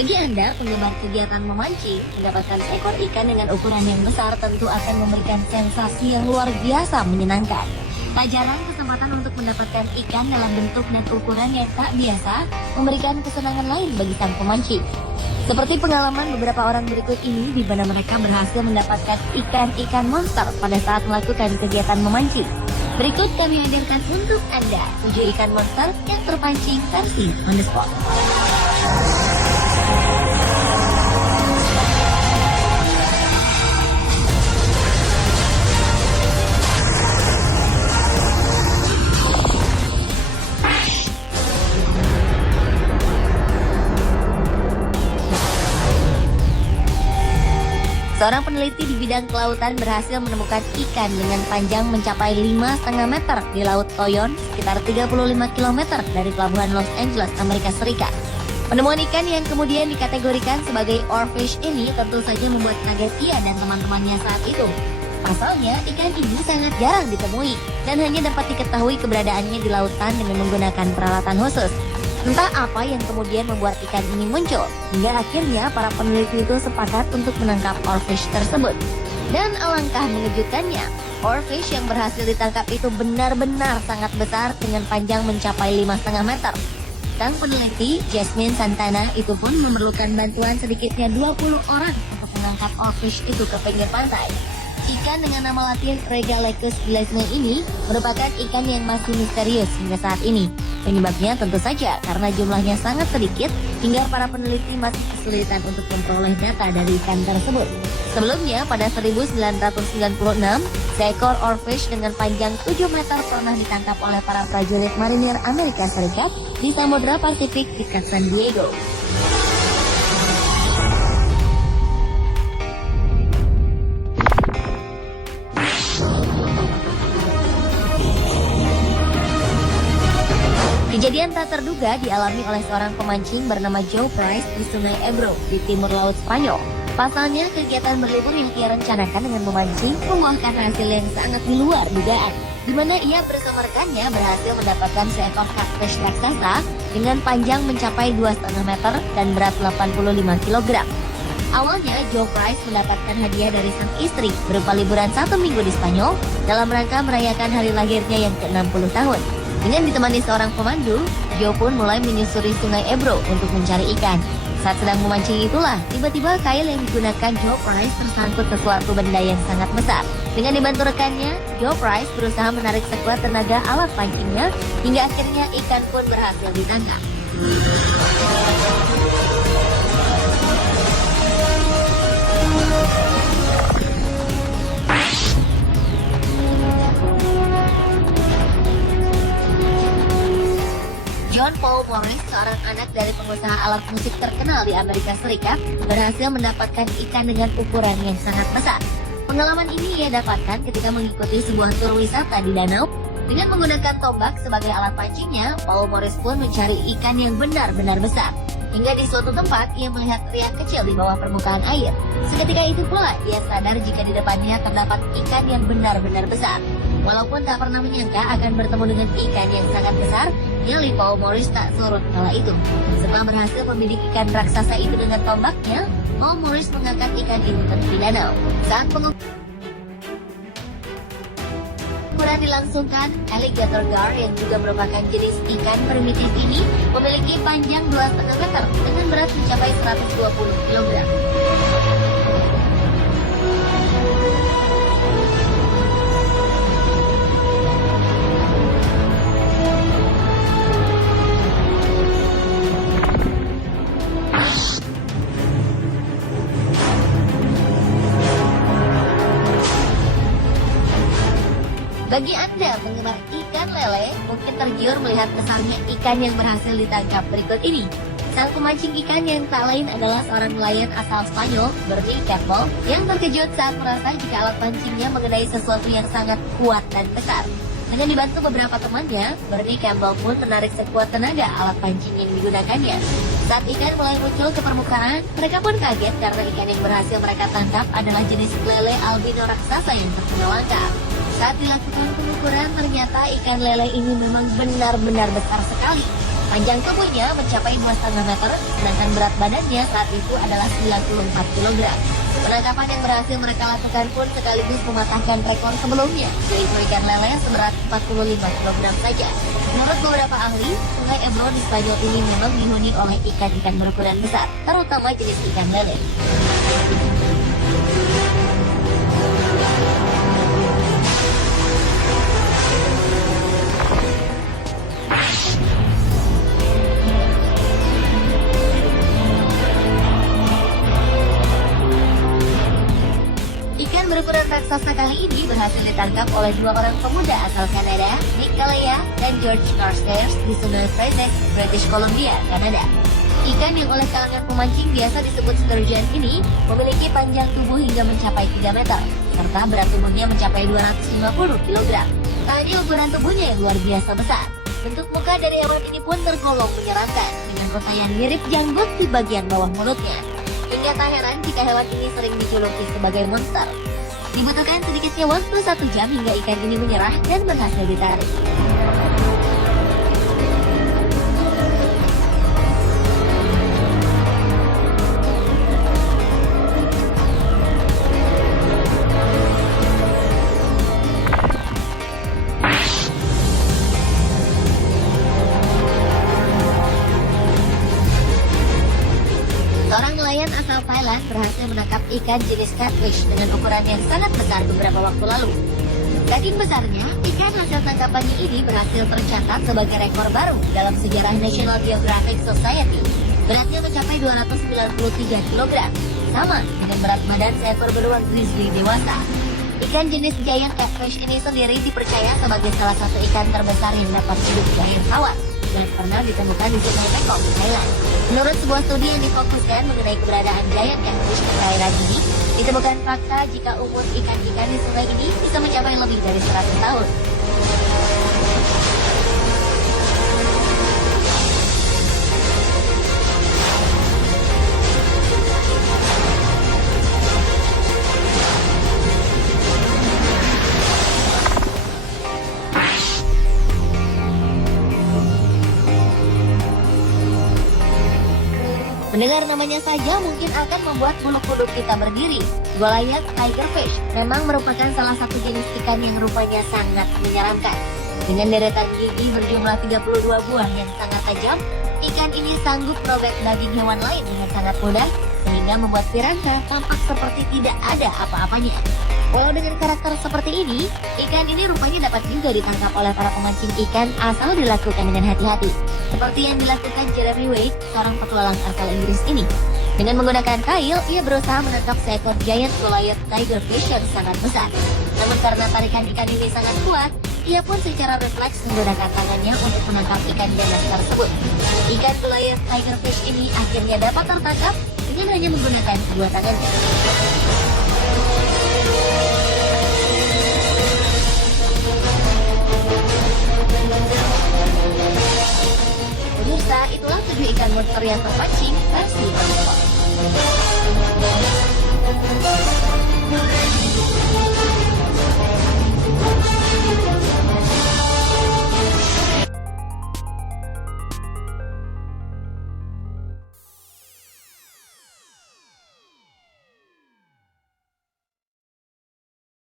Bagi Anda, penggemar kegiatan memancing, mendapatkan seekor ikan dengan ukuran yang besar tentu akan memberikan sensasi yang luar biasa menyenangkan. Tak jarang kesempatan untuk mendapatkan ikan dalam bentuk dan ukuran yang tak biasa memberikan kesenangan lain bagi sang pemancing. Seperti pengalaman beberapa orang berikut ini di mana mereka berhasil mendapatkan ikan-ikan monster pada saat melakukan kegiatan memancing. Berikut kami hadirkan untuk Anda 7 ikan monster yang terpancing versi on the spot. Seorang peneliti di bidang kelautan berhasil menemukan ikan dengan panjang mencapai 5,5 meter di Laut Toyon, sekitar 35 km dari pelabuhan Los Angeles, Amerika Serikat. Penemuan ikan yang kemudian dikategorikan sebagai oarfish ini tentu saja membuat kaget ia dan teman-temannya saat itu. Pasalnya, ikan ini sangat jarang ditemui dan hanya dapat diketahui keberadaannya di lautan dengan menggunakan peralatan khusus. Entah apa yang kemudian membuat ikan ini muncul, hingga akhirnya para peneliti itu sepakat untuk menangkap oarfish tersebut. Dan alangkah mengejutkannya, oarfish yang berhasil ditangkap itu benar-benar sangat besar dengan panjang mencapai 5,5 meter. Sang peneliti, Jasmine Santana, itu pun memerlukan bantuan sedikitnya 20 orang untuk menangkap oarfish itu ke pinggir pantai. Ikan dengan nama latin Regalecus gilesme ini merupakan ikan yang masih misterius hingga saat ini. Penyebabnya tentu saja karena jumlahnya sangat sedikit hingga para peneliti masih kesulitan untuk memperoleh data dari ikan tersebut. Sebelumnya pada 1996, seekor oarfish dengan panjang 7 meter pernah ditangkap oleh para prajurit marinir Amerika Serikat di Samudra Pasifik dekat San Diego. Kejadian tak terduga dialami oleh seorang pemancing bernama Joe Price di Sungai Ebro di timur laut Spanyol. Pasalnya, kegiatan berlibur yang ia rencanakan dengan memancing membuahkan hasil yang sangat di luar dugaan, di mana ia bersama rekannya berhasil mendapatkan seekor catfish raksasa dengan panjang mencapai 2,5 meter dan berat 85 kg. Awalnya, Joe Price mendapatkan hadiah dari sang istri berupa liburan 1 minggu di Spanyol dalam rangka merayakan hari lahirnya yang ke-60 tahun. Dengan ditemani seorang pemandu, Joe pun mulai menyusuri Sungai Ebro untuk mencari ikan. Saat sedang memancing itulah, tiba-tiba kail yang digunakan Joe Price tersangkut ke suatu benda yang sangat besar. Dengan dibantu rekannya, Joe Price berusaha menarik sekuat tenaga alat pancingnya, hingga akhirnya ikan pun berhasil ditangkap. John Paul Morris, seorang anak dari pengusaha alat musik terkenal di Amerika Serikat, berhasil mendapatkan ikan dengan ukuran yang sangat besar. Pengalaman ini ia dapatkan ketika mengikuti sebuah tur wisata di danau. Dengan menggunakan tombak sebagai alat pancingnya, Paul Morris pun mencari ikan yang benar-benar besar. Hingga di suatu tempat, ia melihat riak kecil di bawah permukaan air. Seketika itu pula, ia sadar jika di depannya terdapat ikan yang benar-benar besar. Walaupun tak pernah menyangka akan bertemu dengan ikan yang sangat besar, nyali Paul Morris tak surut kala itu. Setelah berhasil membidik ikan raksasa itu dengan tombaknya, Paul Morris mengangkat ikan itu ke tepi danau. Saat pengukuran dilangsungkan, alligator gar yang juga merupakan jenis ikan primitif ini memiliki panjang 2,5 meter dengan berat mencapai 120 kg. Bagi Anda penggemar ikan lele, mungkin tergiur melihat besarnya ikan yang berhasil ditangkap berikut ini. Sang pemancing ikan yang tak lain adalah seorang nelayan asal Spanyol, Bernie Campbell, yang terkejut saat merasa jika alat pancingnya mengenai sesuatu yang sangat kuat dan besar. Dengan dibantu beberapa temannya, Bernie Campbell pun menarik sekuat tenaga alat pancing yang digunakannya. Saat ikan mulai muncul ke permukaan, mereka pun kaget karena ikan yang berhasil mereka tangkap adalah jenis lele albino raksasa yang terkenal langka. Saat dilakukan pengukuran, ternyata ikan lele ini memang benar-benar besar sekali. Panjang tubuhnya mencapai 2,5 meter, sedangkan berat badannya saat itu adalah 94 kg. Penangkapan yang berhasil mereka lakukan pun sekaligus mematahkan rekor sebelumnya, yaitu ikan lele seberat 45 kg saja. Menurut beberapa ahli, Sungai Ebro di Spanyol ini memang dihuni oleh ikan-ikan berukuran besar, terutama jenis ikan lele. Ikan berukuran raksasa kali ini berhasil ditangkap oleh dua orang pemuda asal Kanada, Nick Calleya dan George Carstairs di Sungai Fraser, British Columbia, Kanada. Ikan yang oleh kalangan pemancing biasa disebut sturgeon ini memiliki panjang tubuh hingga mencapai 3 meter, serta berat tubuhnya mencapai 250 kg. Tak hanya ukuran tubuhnya yang luar biasa besar, bentuk muka dari hewan ini pun tergolong menyeramkan dengan kotayan mirip janggut di bagian bawah mulutnya. Hingga tak heran jika hewan ini sering dijuluki sebagai monster. Dibutuhkan sedikitnya waktu 1 jam hingga ikan ini menyerah dan berhasil ditarik. Seorang nelayan asal Thailand berhasil menangkap ikan jenis catfish dengan ukuran yang sangat besar beberapa waktu lalu. Saking besarnya, ikan hasil tangkapannya ini berhasil tercatat sebagai rekor baru dalam sejarah National Geographic Society. Beratnya mencapai 293 kg, sama dengan berat badan seekor beruang grizzly dewasa. Ikan jenis giant catfish ini sendiri dipercaya sebagai salah satu ikan terbesar yang dapat hidup di air tawar dan pernah ditemukan di Sungai Mekong, Thailand. Menurut sebuah studi yang difokuskan mengenai keberadaan giant catfish di perairan ini, ditemukan fakta jika umur ikan-ikan di sungai ini bisa mencapai lebih dari 100 tahun. Mendengar namanya saja mungkin akan membuat bulu kuduk kita berdiri. Goliath tigerfish memang merupakan salah satu jenis ikan yang rupanya sangat menyeramkan. Dengan deretan gigi berjumlah 32 buah yang sangat tajam, ikan ini sanggup merobek daging hewan lain dengan sangat mudah, sehingga membuat piranha tampak seperti tidak ada apa-apanya. Walau dengan karakter seperti ini, ikan ini rupanya dapat juga ditangkap oleh para pemancing ikan asal dilakukan dengan hati-hati. Seperti yang dilakukan Jeremy Wade, seorang petualang asal Inggris ini. Dengan menggunakan kail, ia berusaha menangkap seekor giant Goliath tigerfish yang sangat besar. Namun karena tarikan ikan ini sangat kuat, ia pun secara refleks menggunakan tangannya untuk menangkap ikan ganas tersebut. Ikan Goliath tigerfish ini akhirnya dapat tertangkap dengan hanya menggunakan kedua tangannya. Pemirsa, itulah 7 ikan monster yang terpancing